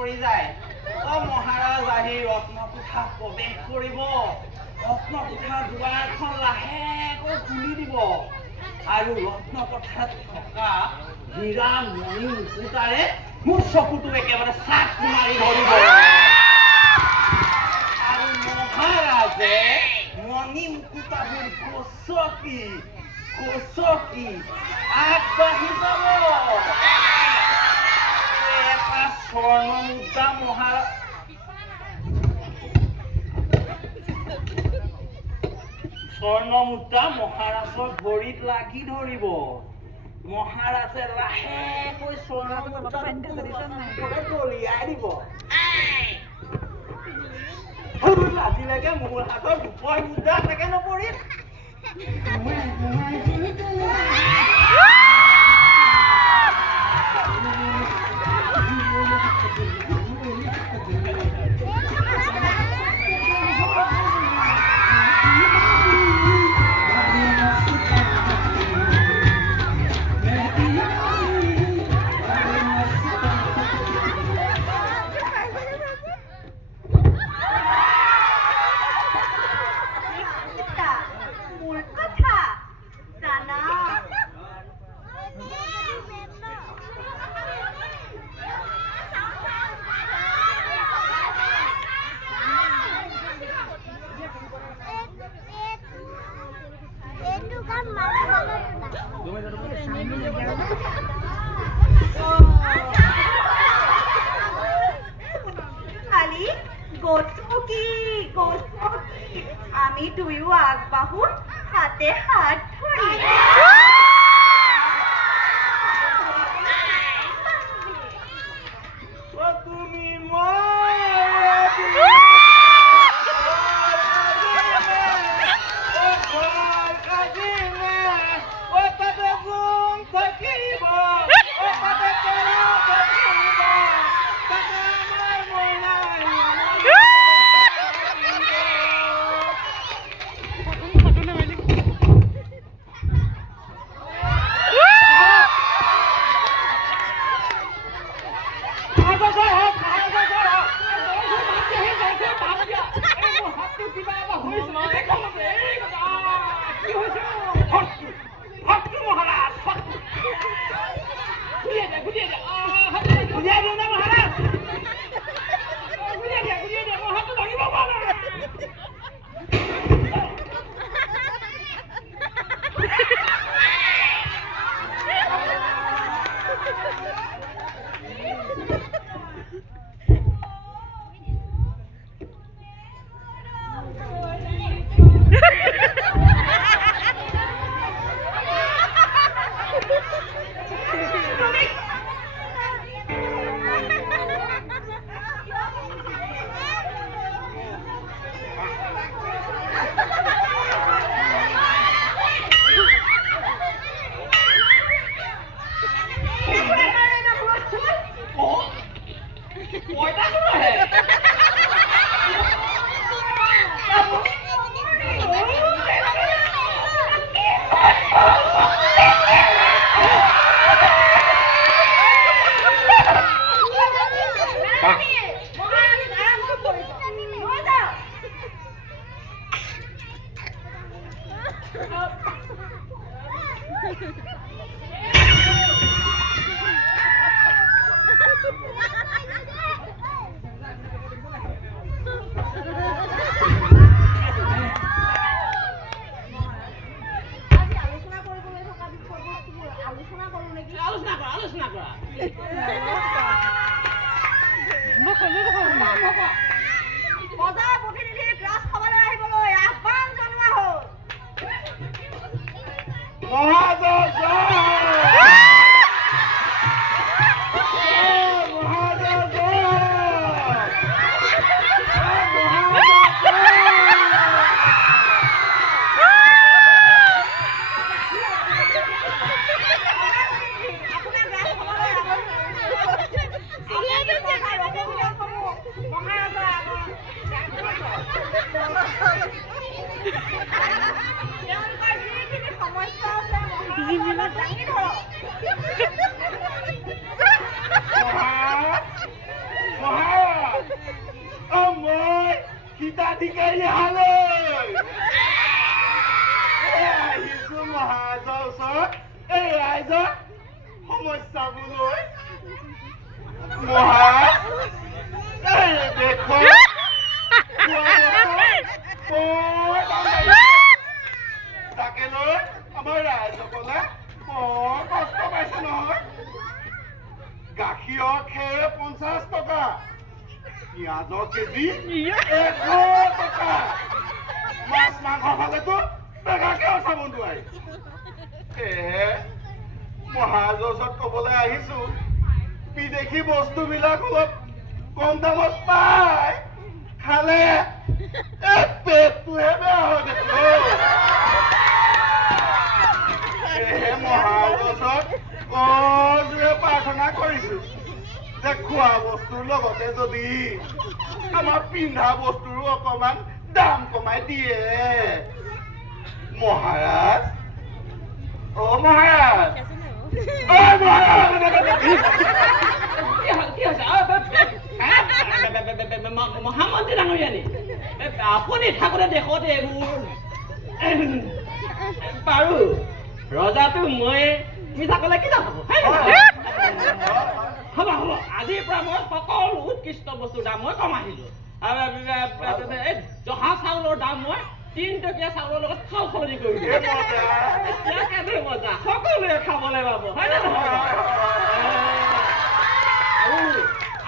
পৰি যায়। মহাৰাজ আহি ৰত্নকোঠাত প্ৰৱেশ কৰিব। ৰত্নকোঠাৰ দুৱাৰখন লাহেকৈ খুলি দিব আৰু ৰত্নকোঠাত থকা হীৰা মণি মুকুতাৰে মোৰ চকুটো একেবাৰে চাক মাৰি ধৰিব আৰু মহাৰাজে মণি মুকুতাবোৰ গছকি গছকি আগবাঢ়ি যাব। এটা স্বৰ্ণ মুদ্ৰা মহাৰাজৰ ভৰিত লাগি ধৰিব। মহাৰাজে লাহেকৈ স্বৰ্ণ মুদ্ৰা কলিয়াই দিব। আজিলৈকে মোৰ হাতত ৰূপৰ মুদ্ৰা থাকে নপৰিল। আমি দুয়ো আগবাঢ়ো হাতে হাত ধৰি। হিতাধিকাৰী হালৈ আহিছো মহাৰাজৰ ওচৰত এই ৰাইজৰ সমস্যাবোৰ লৈ মহাৰাজ এই দেশৰ তাকে লৈ আমাৰ ৰাইজসকলে বৰ কষ্ট পাইছে নহয় গাখীৰৰ খেৰ 50 টকা পিঁয়াজৰ কেজি 100 টকা মাছ মাংস খালেতো বেগাকে চাব নোৱাৰি সেয়েহে মহাৰাজৰ ওচৰত ক'বলৈ আহিছো বিদেশী বস্তুবিলাক অলপ কম দামত পায় খালে পেটটোহে বেয়া হৈ দেখো সেয়েহে মহাৰাজৰ ওচৰত কজোৰে প্ৰাৰ্থনা কৰিছো যে খোৱা বস্তুৰ লগতে যদি আমাৰ পিন্ধা বস্তুৰো অকমান দাম কমাই দিয়ে মহাৰাজ অ মহাৰাজ মহামন্ত্ৰী ডাঙৰীয়ানী আপুনি থাকোতে দেশত এইবোৰ পাৰো ৰজাটো মই মিছা ক'লে কি যাব হ'ব হ'ব আজিৰ পৰা মই সকলো উৎকৃষ্ট বস্তুৰ দাম মই কমাই দিলো জহা চাউলৰ দাম মই 3 টকীয়া চাউলৰ লগত চাউল সলনি কৰি দিলো মজা সকলোৱে খাবলৈ পাব হয় নে নহয়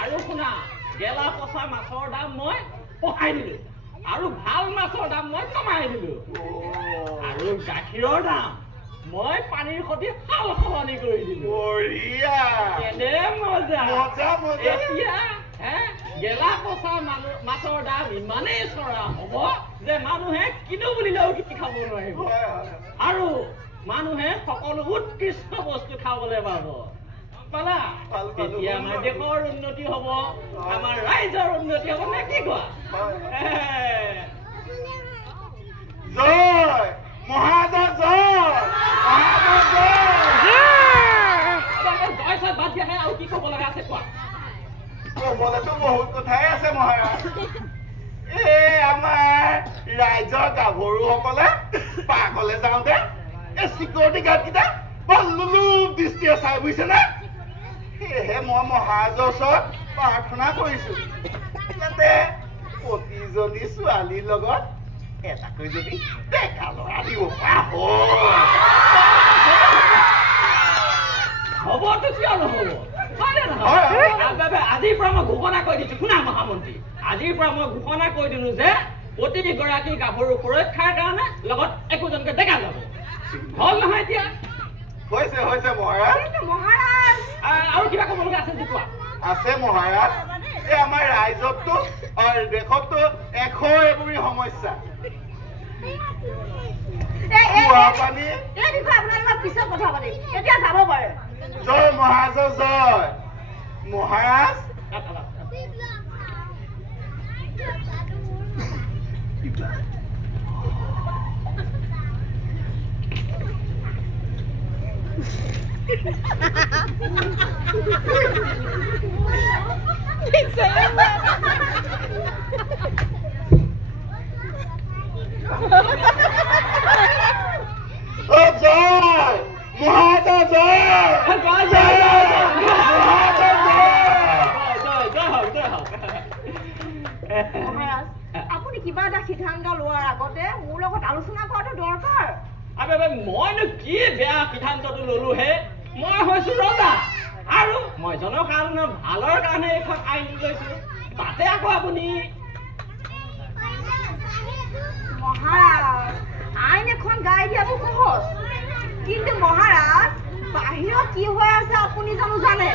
আৰু শুনা গেলা পচা মাছৰ দাম মই বঢ়াই দিলো আৰু ভাল মাছৰ দাম মই কমাই দিলো আৰু গাখীৰৰ দাম মই পানীৰ সৈতে সাল সলনি কৰি দিলো কেনে মজা এতিয়া গেলা পচা মাছৰ দাম ইমানেই চৰা হ'ব যে মানুহে কিনো বুলিলেও কি খাব নোৱাৰিব আৰু মানুহে সকলো উৎকৃষ্ট বস্তু খাবলৈ পাব পালা তেতিয়া আমাৰ দেশৰ উন্নতি হ'ব আমাৰ ৰাইজৰ উন্নতি হ'ব নে কি কোৱা জয় মহাৰাজ জয় জয় বাদ দিয়াহে আৰু কি ক'ব লগা আছে কোৱা ক'বলেতো বহুত কথাই আছে মহাৰাজ এই আমাৰ ৰাইজৰ গাভৰুসকলে পাকলে যাওঁতে এই চিকিউৰিটি গাৰ্ডকেইটা বৰ লোলুপ দৃষ্টিয়ে চাই বুজিছে নে সেয়েহে মই মহাৰাজৰ ওচৰত প্ৰাৰ্থনা কৰিছো যাতে প্ৰতিজনী ছোৱালীৰ লগত এটাকৈ যদি ডেকা ল'ৰা দিব পৰা হ'বতো কিয় নহ'ব আজিৰ পৰা মই ঘোষণা কৰি দিছো শুনা মহামন্ত্ৰী আজিৰ পৰা মই ঘোষণা কৰি দিলো যে প্ৰতিগৰাকী গাভৰু সুৰক্ষাৰ কাৰণে লগত একোজনকে ডেকা যাব হ'ল নহয় এতিয়া হৈছে হৈছে মহাৰাজ আৰু কিবা ক'ব লগা আছে কোৱা আছে মহাৰাজ এই আমাৰ ৰাইজততো দেশততো এশএবুৰি সমস্যা খোৱা পানী পিছত কথা পাতিম এতিয়া যাব পাৰে জয় মহাৰাজ জয় মহাৰাজ জয় মহাৰাজ জয় আপুনি কিবা এটা সিদ্ধান্ত লোৱাৰ আগতে মোৰ লগত আলোচনা কৰাটো দৰকাৰ মইনো কি বেয়া সিদ্ধান্তটো ললো হে মই হৈছো ৰজা আৰু মই জনসাধাৰণৰ ভালৰ কাৰণে এইখন আইন লৈছো তাতে আকৌ আপুনি মহাৰাজ আইন এখন গাই দিয়াটো সহজ কিন্তু মহাৰাজ বাহিৰত কি হৈ আছে আপুনি জানো জানে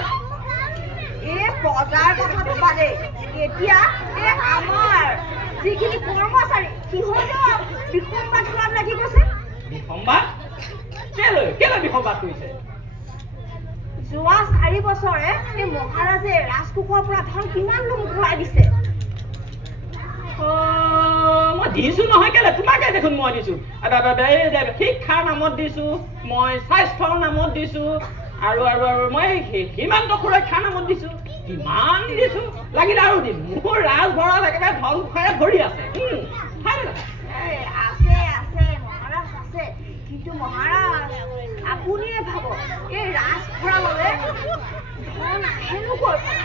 এই প্ৰজাৰ কথাটো বাদে এতিয়া এই আমাৰ যিখিনি কৰ্মচাৰী সিহঁতেও বিসম্বাদ কৰাত লাগি গৈছে বিসম্বাদ কেলৈ বিসম্বাদ কৰিছে যোৱা 4 বছৰে এই মহাৰাজে ৰাজকোষৰ পৰা ধন কিমান লোন ঘূৰাই দিছে মই দিছো নহয় কেলে তোমাকে দেখোন মই দিছো শিক্ষাৰ নামত দিছো মই স্বাস্থ্যৰ নামত দিছো আৰু আৰু আৰু মই সীমান্ত সুৰক্ষা নামত দিছো, কিমান দিছো, লাগিলে আৰু দিম। মোৰ ৰাজভঁৰাল একেবাৰে ধন ভৰি আছে। আছে মহাৰাজ আছে, কিন্তু মহাৰাজ আপুনিয়ে ভাবক এই ৰাজভঁৰাললৈ ধন আহেনো ক'ৰ পৰা?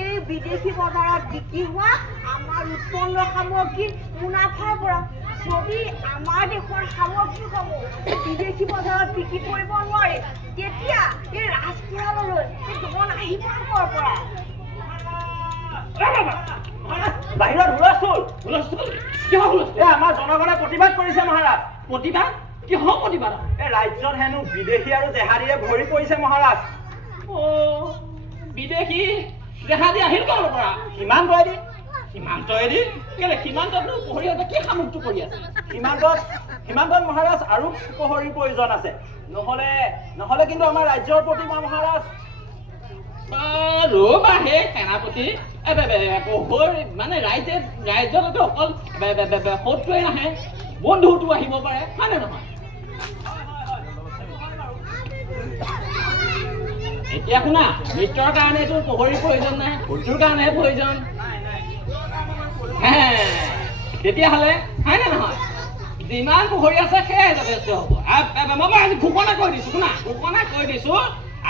এই বিদেশী বজাৰত বিক্ৰী হোৱা আমাৰ উৎপন্ন সামগ্ৰীৰ মুনাফাৰ পৰা। যদি আমাৰ দেশৰ সামগ্ৰীসমূহ বিদেশী বজাৰত বিক্ৰী কৰিব নোৱাৰে, তেতিয়া এই ৰাজভঁৰাললৈ এই ধন আহিব ক'ৰ পৰা? বাহিৰত হুলস্থুল। কিহৰ হুলস্থুল? আমাৰ জনগণে প্ৰতিবাদ কৰিছে মহাৰাজ। প্ৰতিবাদ? কিহৰ প্ৰতিবাদ? এই ৰাজ্যত হেনো বিদেশী আৰু জেহাদীয়ে ভৰি পৰিছে মহাৰাজ। বিদেশী জেহাদী আহিল ক'ৰ পৰা? সীমান্তইদি। সীমান্তইদি? কেলে সীমান্ততনো প্ৰহৰীহঁতে কি সামগ্ৰী কৰি আছে? সীমান্তত মহাৰাজ আৰু প্ৰহৰীৰ প্ৰয়োজন আছে। নহলে কিন্তু আমাৰ ৰাজ্যৰ প্ৰতি মহাৰাজ। ৰ'বা হে সেনাপতি, মানে ৰাজ্যতো অকল শত্ৰুৱে নাহে, বন্ধুটো আহিব পাৰে, হয় নে নহয়? এতিয়া শুনা, মিত্ৰৰ কাৰণেতো প্ৰহৰীৰ প্ৰয়োজন নাই, শত্ৰুৰ কাৰণেহে প্ৰয়োজন। তেতিয়াহ'লে হয় নে নহয়? যিমান প্ৰহৰী আছে সেয়াই যথেষ্ট হ'ব। মই আজি ঘোষণা কৰি দিছো, শুনা, ঘোষণা কৰি দিছো,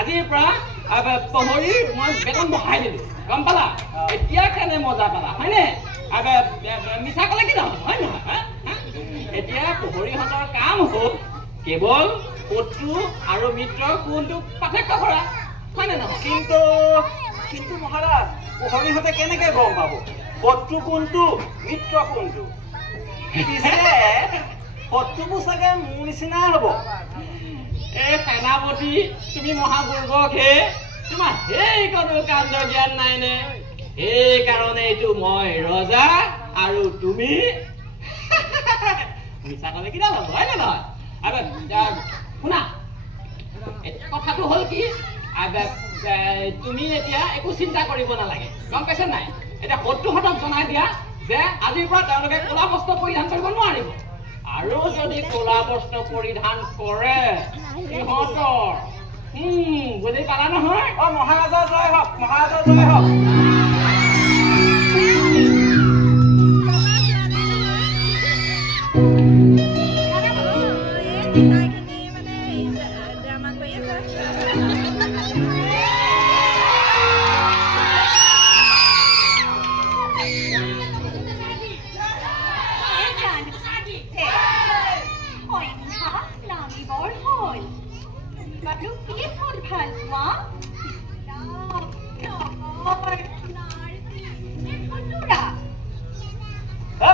আজিৰ পৰা প্ৰহৰীৰ মই বেতন বঢ়াই দিলো, গম পালা? এতিয়া কেনে মজা পালা, হয়নে? মিছা ক'লে কি নহয়, হয় নহয়? এতিয়া প্ৰহৰীহঁতৰ কাম হ'ল কেৱল শত্ৰু আৰু মিত্ৰৰ কোনটো পাৰ্থক্য কৰা, হয় নে নহয়? কিন্তু মহাৰাজ, প্ৰহৰীহঁতে কেনেকে গম পাব শত্ৰু কোনটো মিত্ৰ কোনটো? পিছে শত্ৰুবোৰ চাগে মোৰ নিচিনা হ'ব। এই সেনাপতি, তুমি মহাপূৰ্বক হে, তোমাৰ সেইকণো কাণ্ড জ্ঞান নাইনে? সেইকাৰণেইতো মই ৰজা আৰু তুমি মিছা ক'লে কি দাম, হয় নে নহয়? শুনা, কথাটো হ'ল কি, তুমি এতিয়া একো চিন্তা কৰিব নালাগে, গম পাইছা নাই? এতিয়া শত্ৰুহঁতক জনাই দিয়া যে আজিৰ পৰা তেওঁলোকে ক'লা বস্ত্ৰ পৰিধান কৰিব নোৱাৰিব, আৰু যদি ক'লা বস্ত্ৰ পৰিধান কৰে সিহঁতৰ বুজি পালা নহয়? মহাৰাজৰ জয় হওক, মহাৰাজৰ জয় হওক।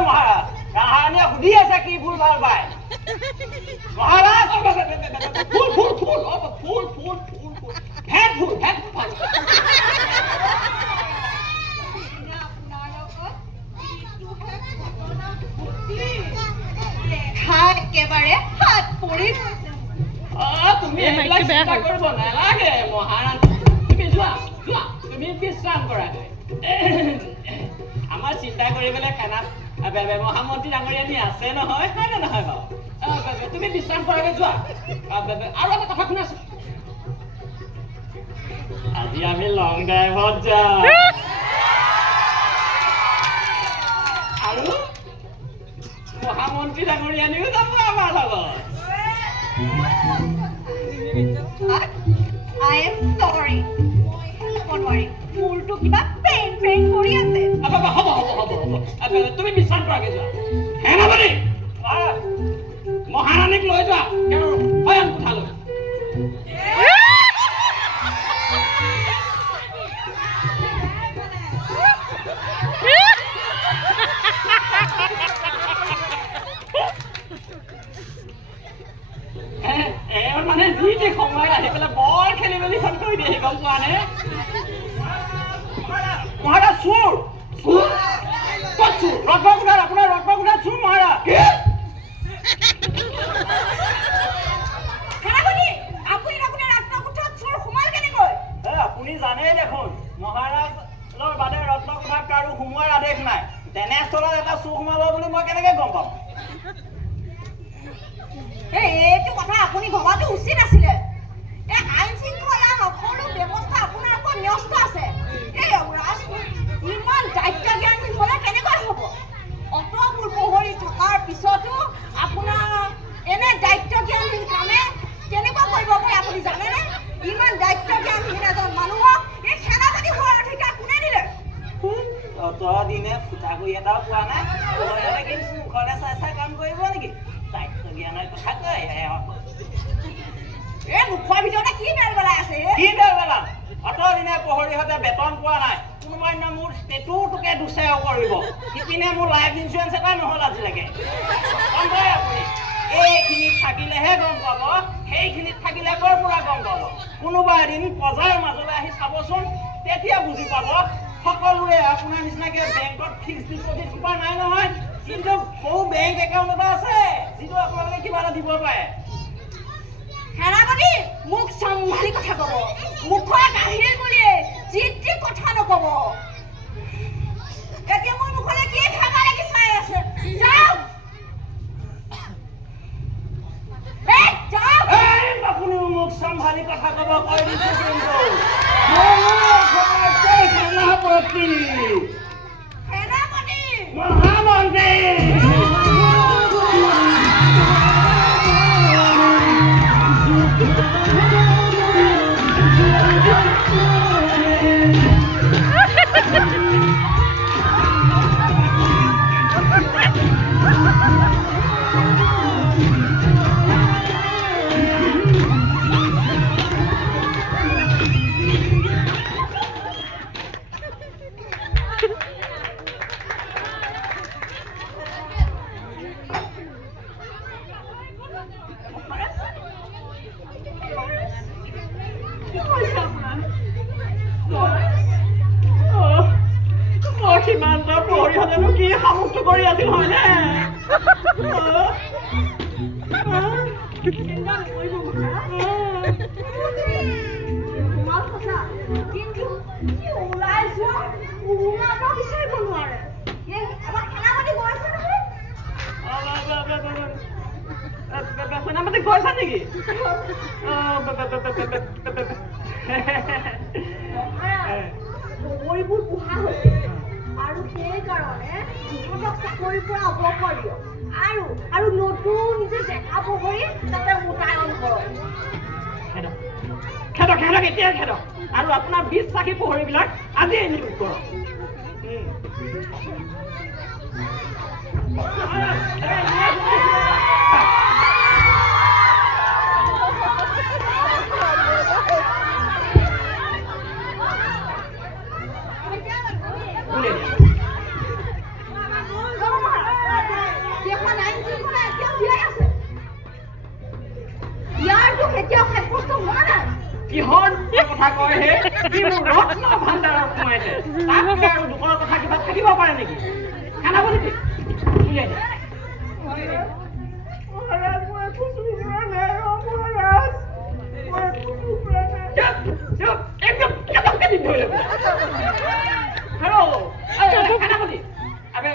মহাৰাজ, কাহানিয়ে সুধি আছে কি ফুল ভাল পায়? মহাৰাজ, ফুল ফুল ফুল ফুল ফুল ফুল ফুল ভেট ফুল ভেট ফুল। একেবাৰে হাত পৰি গৈছে। তুমি এইবিলাক চিন্তা কৰিব নালাগে মহাৰাজ, তুমি যোৱা, তুমি বিশ্ৰাম কৰাগৈ। আমাৰ চিন্তা কৰিবলৈ খানাত মহামন্ত্ৰী ডাঙৰীয়ানী আছে নহয়, হয় নে নহয় বাৰু? তুমি বিশ্ৰাম কৰাগৈ, যোৱা। আৰু এটা কথা শুনাচোন, আজি আমি লং ড্ৰাইভত যাম, আৰু মহামন্ত্ৰী ডাঙৰীয়ানীও যাব আমাৰ লগত। I am sorry. মূৰটো কিবা পেইন কৰি আছে। হ'ব, তুমি বিশ্ৰাম কৰাগে, যোৱা। সেনাপতি, মহাৰাণীক লৈ যোৱা তেওঁৰ শয়ন কোঠালৈ। মানে যি টি সময়ত আহি পেলাই বৰ খেলি মেলি খন কৰি দিয়ে, গম পোৱা নে? মহাৰাজ চোৰ, ক'ত চোৰ? ৰত্নকোঠাত, আপোনাৰ ৰত্নকোঠাত চোৰ মহাৰাজ। আপুনি জানেই দেখোন, মহাৰাজৰ বাদে ৰত্নকোঠাত কাৰো সোমোৱাৰ আদেশ নাই। তেনেস্থলত এটা চোৰ সোমাব বুলি মই কেনেকে গম পাম? এইটো কথা আপুনি ভবাটো উচিত আছিলে। আইন চাকৰি এটাও পোৱা নাই ইয়াতে কি মুখলে চাই চাই কাম কৰিব নেকি দায়িত্ব জ্ঞানৰ কথা কয় এই মুখৰ ভিতৰতে কি বেল বেলাই আছে কি বেল বেলাম অতদিনে প্ৰহৰীহঁতে বেতন পোৱা নাই কোনোবাই দিনা মোৰ টেটুটোকে দুচেও কৰিব সিপিনে মোৰ লাইফ ইঞ্চুৰেঞ্চ এটা নহ'ল আজিলৈকে গম পায় আপুনি এইখিনিত থাকিলেহে গম পাব সেইখিনিত থাকিলে ক'ৰ পৰা গম পাব কোনোবা এদিন বজাৰৰ মাজলৈ আহি চাবচোন তেতিয়া বুজি পাব সকলোৱে আপোনাৰ নিচিনাকে বেংকত ফিক্স ডিপজিট কিবা নাই নহয় কিন্তু সৰু বেংক একাউণ্ট এটা আছে যিটো আপোনালোকে কিবা এটা দিব পাৰে সেনাপতি মোক চম্ভালি কথা কব মুখৰ কাহিনী বুলিয়ে যি কথা নকব এতিয়া মোৰ মুখলৈ কি খাবা লাগি চাই আছে যাওক আপুনি মোক চম্ভালি কথা কব কৈ দিছো কিন্তু সেনাপতি মহামন্ত্ৰী সীমান্ত প্ৰহৰীহঁতেনো কি সামগ্ৰী কৰি আছিল হয়নে কিন্তু ওলাই যোৱা ওলাব বিচাৰিব নোৱাৰে আমাৰ সেনাপতি গৈছে নহয় সেনাপতি গৈছা নেকি চাকৰিবোৰ পোহা হৈছে আৰু সেইকাৰণে ইহঁতক চাকৰিৰ পৰা অৱসৰ দিয়ক আৰু নতুন যে ডেকা প্ৰহৰী তাতে মোতায়ন কৰক খেদক এতিয়াই খেদক আৰু আপোনাৰ বিশ্বাসী প্ৰহৰীবিলাক আজিয়ে নিয়োগ কৰক কিহৰ কথা কয় হে কি মোৰ ৰত্ন ভাণ্ডাৰত সোমাইছে তাতকে আৰু দুখৰ কথা কিবা থাকিব পাৰে নেকি সেনাপতি উলিয়াই দিয়া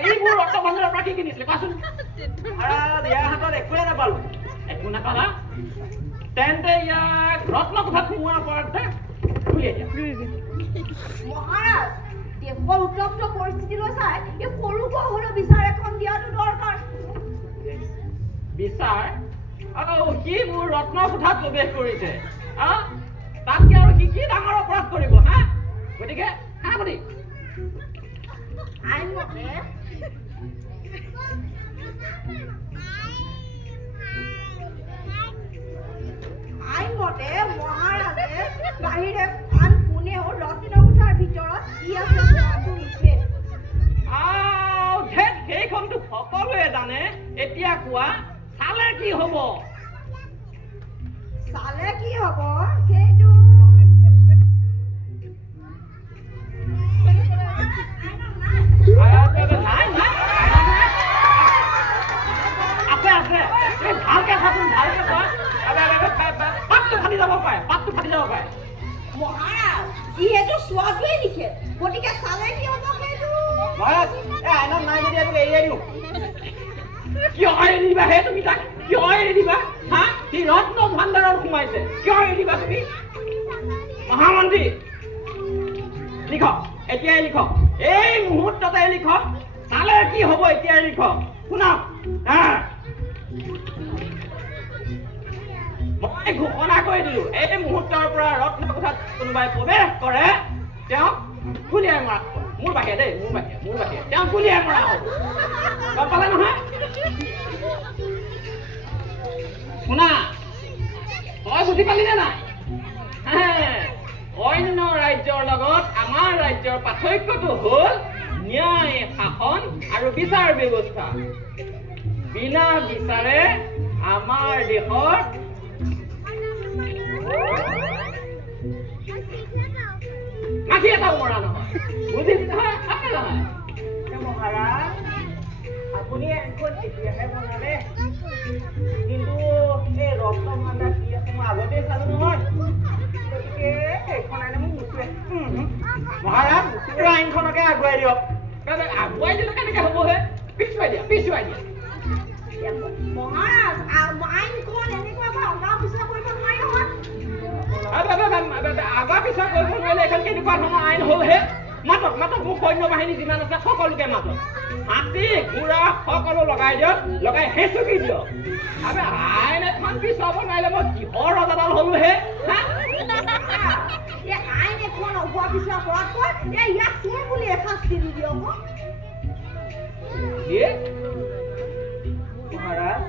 এইবোৰ ৰত্ন ভাণ্ডাৰৰ পৰা কি কিনিছিলে কোৱাচোন ইয়াৰ হাতত একোৱে নাপালো একো নাপালা তেন্তে ইয়াক ৰত্ন কোঠাত সোমোৱাৰ পৰতে উলিয়াই দিয়া মহাৰাজ দেশৰ উত্তপ্ত পৰিস্থিতিলৈ চাই এই সৰু হলেও বিচাৰ এখন দিয়াটো দৰকাৰ বিচাৰ সি মোৰ ৰত্ন কোঠাত প্ৰৱেশ কৰিছে তাতকে আৰু সি কি ডাঙৰ অপৰাধ কৰিব হা গতিকে সেনাপতি আইনমতে মহাৰাজে বাহিৰে আন কোনেও ৰত্ন কোঠাৰ ভিতৰত কি আছে নিষেধ সেইখনতো সকলোৱে জানে এতিয়া কোৱা চালে কি হব সেইটো আছে ভালকে চাচোন ভালকে চোৱা পাতটো ফাটি যাব পাৰে মহাৰাজ যিহেতু চোৱাটোৱেই নিষেধ গতিকে চালে কি হ'ব সেইটো মহাৰাজ আইনত নাই যদি এইটো এৰিয়াই দিওঁ কিয় এৰি দিবা হে তুমি তাক কিয় এৰি দিবা হা সি ৰত্ন ভাণ্ডাৰত সোমাইছে কিয় এৰি দিবা তুমি মহামন্ত্ৰী লিখক এতিয়াই লিখক এই মুহূৰ্ততে লিখক চালে কি হ'ব এতিয়াই লিখক শুনক মই ঘোষণা কৰি দিলো এই মুহূৰ্তৰ পৰা ৰত্ন কোঠাত কোনোবাই প্ৰৱেশ কৰে তেওঁক গুলিয়াই মাৰা মোৰ বাহিৰে দেই, মোৰ বাহিৰে তেওঁ গুলিয়াই মৰা হ'ব গম পালে নহয় শুনা তই বুজি পালি নে নাই অন্য ৰাজ্যৰ লগত আমাৰ ৰাজ্যৰ পাৰ্থক্যটো হ'ল ন্যায় শাসন আৰু বিচাৰ ব্যৱস্থা বিনা বিচাৰে আমাৰ দেশত মাখি এটাও মৰা নহয় বুজিলি নহয় নহয় মহাৰাজ আপুনি এখন এতিয়াহে বনালে কিন্তু এই ৰত্ন ভাণ্ডাৰ কি আছে মই আগতেই চালো নহয় গতিকে এইখন আইনে মোক নুচুৱে মহাৰাজ পুৰা আইনখনকে আগুৱাই দিয়ক আগুৱাই দিলে কেনেকে হ'ব হে পিছুৱাই দিয়া মহাৰাজ আইনখন এনেকুৱা অগা পিছা কৰিব নোৱাৰি নহয় আগৰ পিছত কৰিব নোৱাৰিলে এখন কেনেকুৱা ধৰণৰ আইন হ'ল হে মাতক মোৰ সৈন্য বাহিনী যিমান আছে সকলোকে মাতক হাতী ঘোঁৰা সকলো লগাই দিয়ক লগাই হেঁচুকি দিয়ক আইন এখন পিছুৱাব নোৱাৰিলে মই কিহৰ ৰজাডাল হ'লো হে আইন এখন অগোৱা পিছা কৰাতকৈ ইয়াক চোৰ বুলি শাস্তি দি দিয়ক মহাৰাজ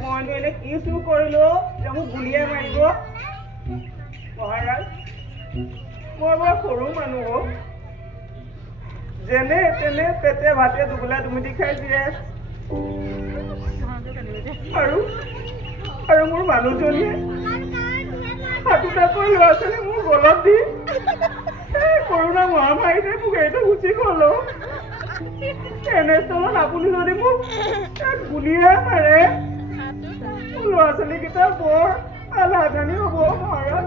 মইনো এনে কি চুৰ কৰিলো যে মোক গুলিয়াই মাৰিব মহাৰাজ মই বৰ সৰু মানুহ যেনে তেনে পেটে ভাতে দুবেলা দুমিটি খাই দিয়ে আৰু মোৰ মানুহজনীয়ে সাতোটাকৈ ল'ৰা ছোৱালী মোৰ গলত দি কৰোণা মহামাৰীতে মোক এইটো গুচি গ'ল এনেস্থলত আপুনি যদি মোক গুলিয়াই মাৰে মোৰ ল'ৰা ছোৱালীকেইটা বৰ আলাধানী হ'ব মহাৰাজ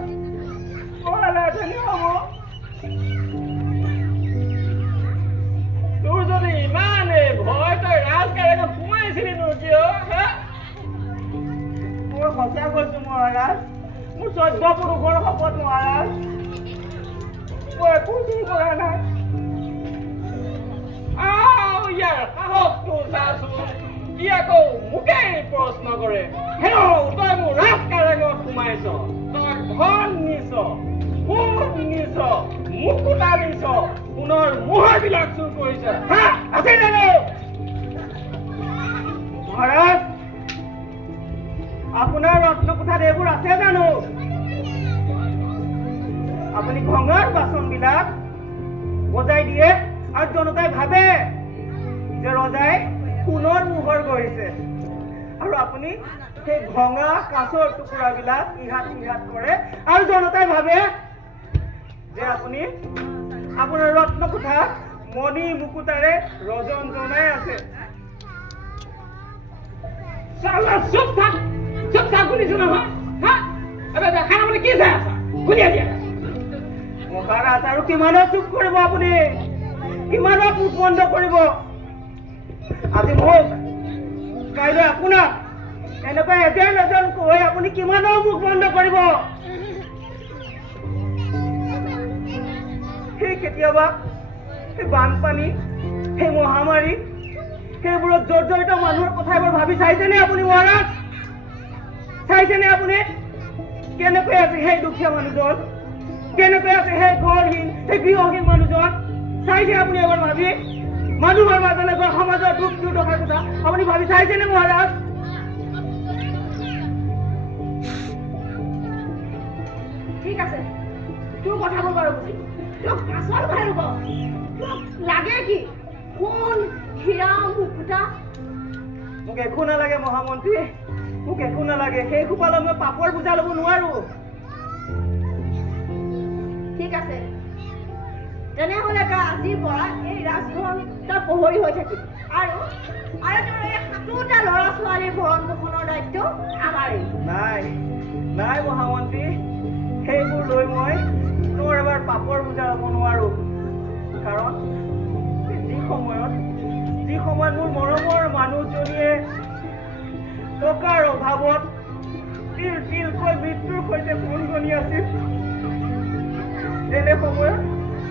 বৰ আলাধানী হ'ব তোৰ যদি ইমানেই ভয় তই ৰাজকাৰেঙত সোমাইছিলি নো কিয় মই সঁচা কৈছো মহাৰাজ মোৰ 14 পুৰুষৰ শপত মহাৰাজ মই একো চুৰ কৰা নাই ইয়াৰ সাহসটো চাচোন ই আকৌ মোকেই প্ৰশ্ন কৰে তই মোৰ ৰাজকাৰেঙত সোমাইছ তই ধন নিছ সোণ নিছ মুকুতা নিছ সোণৰ মোহৰবিলাক চুৰ কৰিছ আছে জানো মহাৰাজ আপোনাৰ ৰত্নকোঠাত এইবোৰ আছে জানো আপুনি ভঙাৰ বাচনবিলাক বজাই দিয়ে আৰু জনতাই ভাবে যে ৰজাই সোণৰ মোহৰ গঢ়িছে আৰু আপুনি সেই ভঙা কাঁচৰ টুকুৰাবিলাক ইহাত কৰে আৰু জনতাই ভাবে যে আপুনি আপোনাৰ ৰত্নকোঠাত মণি মুকুতাৰে ৰজন জনাই আছে চুপ থাক শুনিছো নহয় খানা বুলি কি চাই আছা শুনিয়া দিয়া মহাৰাজ আৰু কিমানৰ চুপ কৰিব আপুনি কিমানৰ মুখ বন্ধ কৰিব আজি মোক কাইলৈ আপোনাক এনেকুৱা এজন কৈ আপুনি কিমানৰ মুখ বন্ধ কৰিব সেই কেতিয়াবা সেই বানপানী সেই মহামাৰী সেইবোৰত জৰ্জৰিত মানুহৰ কথা এবাৰ ভাবি চাইছেনে আপুনি মহাৰাজ চাইছেনে আপুনি কেনেকৈ আছে সেই দুখীয়া মানুহজন কেনেকৈ আছে সেই ঘৰহীন সেই গৃহহীন মানুহজন চাইছে আপুনি এবাৰ ভাবি মানুহৰ মাজলৈ গৈ সমাজৰ দুখ দুৰ্দশাৰ কথা আপুনি ভাবি চাইছেনে মহাৰাজ ঠিক আছে তোৰ কথাবোৰ বাৰু বুজিলো তোক আচল কথাটো ক তোক লাগে কি সোণ হীৰা মুকুতা মোক একো নালাগে মহামন্ত্ৰী মোক একো নালাগে সেই সোপালৈ মই পাপৰ বোজা ল'ব নোৱাৰো ঠিক আছে তেনেহ'লে তই আজিৰ পৰা এই ৰাজভৱন তই প্ৰহৰী হৈ থাকিবি আৰু তোৰ এই 7টা ল'ৰা ছোৱালীৰ ভৰণ পোষণৰ দায়িত্ব আমাৰেই নাই মহামন্ত্ৰী সেইবোৰ লৈ মই তোৰ এবাৰ পাপৰ বোজা ল'ব নোৱাৰো কাৰণ যি সময়ত মোৰ মৰমৰ মানুহজনীয়ে টকাৰ অভাৱত তিলকৈ মৃত্যুৰ সৈতে পোনজনী আছিল এনে সময়ত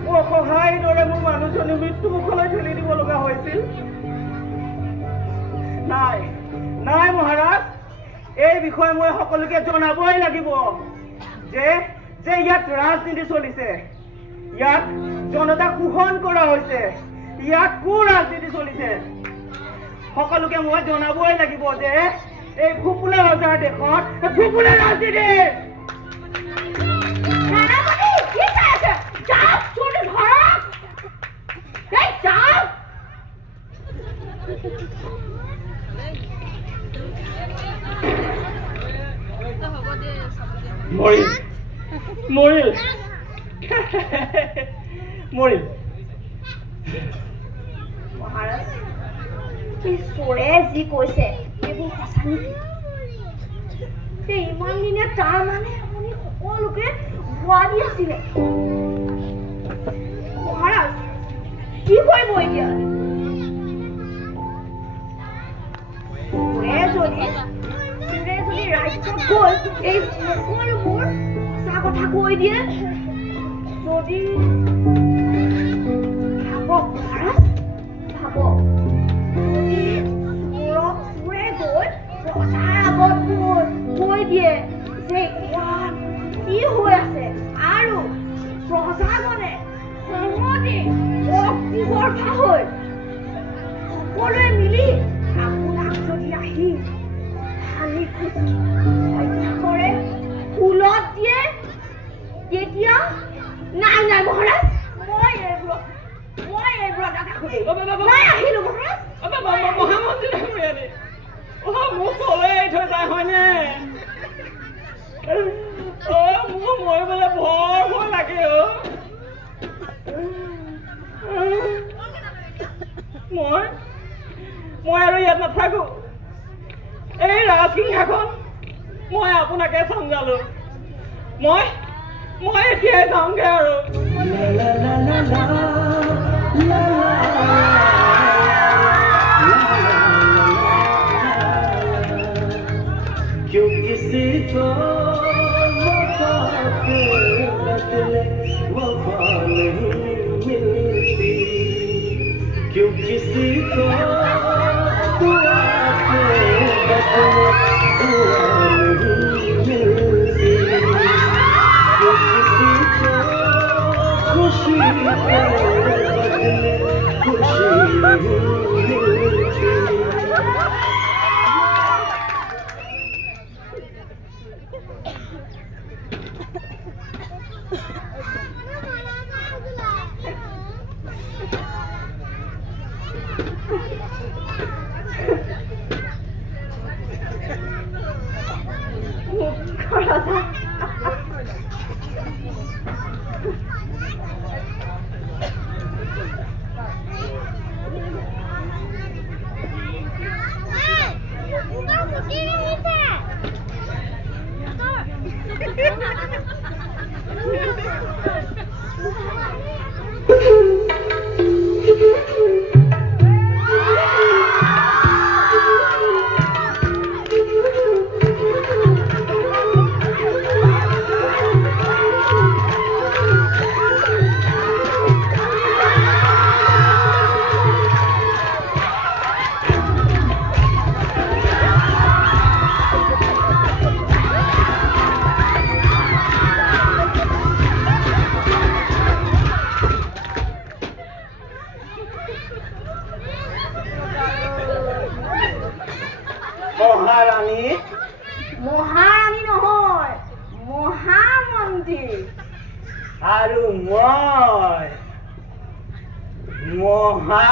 মই অসহায় দৰে মোৰ মানুহজনী মৃত্যু মুখলৈ ঠেলি দিব লগা হৈছিল নাই মহাৰাজ এই বিষয়ে মই সকলোকে জনাবই লাগিব যে ইয়াত ৰাজনীতি চলিছে ইয়াত জনতাক শোষণ কৰা হৈছে। ইয়াত কো ৰাজনীতি চলিছে। সকলোকে মই জনাবই লাগিব যে এই ফুপুলা ৰজাৰ দেশত ফুপুলা ৰাজনীতি। সেনাপতি, কি চাই আছে? যাওক, চোৰটো ধৰক। এই যাওক। মৰিল মৰিল মৰিল। মহাৰাজ, এই চোৰে যি কৈছে এইবোৰ সঁচা নেকি? এই ইমান দিনে তাৰ মানে আপুনি সকলোকে ভুৱা দি আছিলে। মহাৰাজ, কি কৰিব এতিয়া? চোৰে যদি ৰাজ্যত গৈ এই সকলোবোৰ সঁচা কথা কৈ দিয়ে, যদি ভাবক মহাৰাজ, ভাবক, যদি চোৰে গৈ প্ৰজাৰ আগত কৈ দিয়ে যে ইয়াত কি হৈ আছে আৰু প্ৰজাগণে খঙতে অগ্নিগৰ্ভা হৈ সকলোৱে মিলি আপোনাক যদি আহি হানি খুচি হত্যা কৰে, ফুলত দিয়ে, তেতিয়া নাই নাই মহাৰাজ, মই এইবোৰত নাথাকো দেই। মই আহিলো মহাৰাজ। মহামন্ত্ৰী ডাঙৰীয়ানী, মোক চলাই থৈ যায় হয়নে? মোৰ মৰিবলৈ ভয় ভয় লাগে। মই আৰু ইয়াত নাথাকো। এই ৰাজসিংহাখন মই আপোনাকে চমজালো। মই এতিয়াই যাওঁগে আৰু। क्यों किसी को वफा के बदले वफा नहीं मिलती, क्यों किसी को दुआ के बदले दुआ नहीं मिलती, क्यों किसी को खुशी के बदले खुशी नहीं मिलती। মহাৰাণী, মহাৰাণী নহয়, মহামন্ত্ৰী। আৰু মই মহা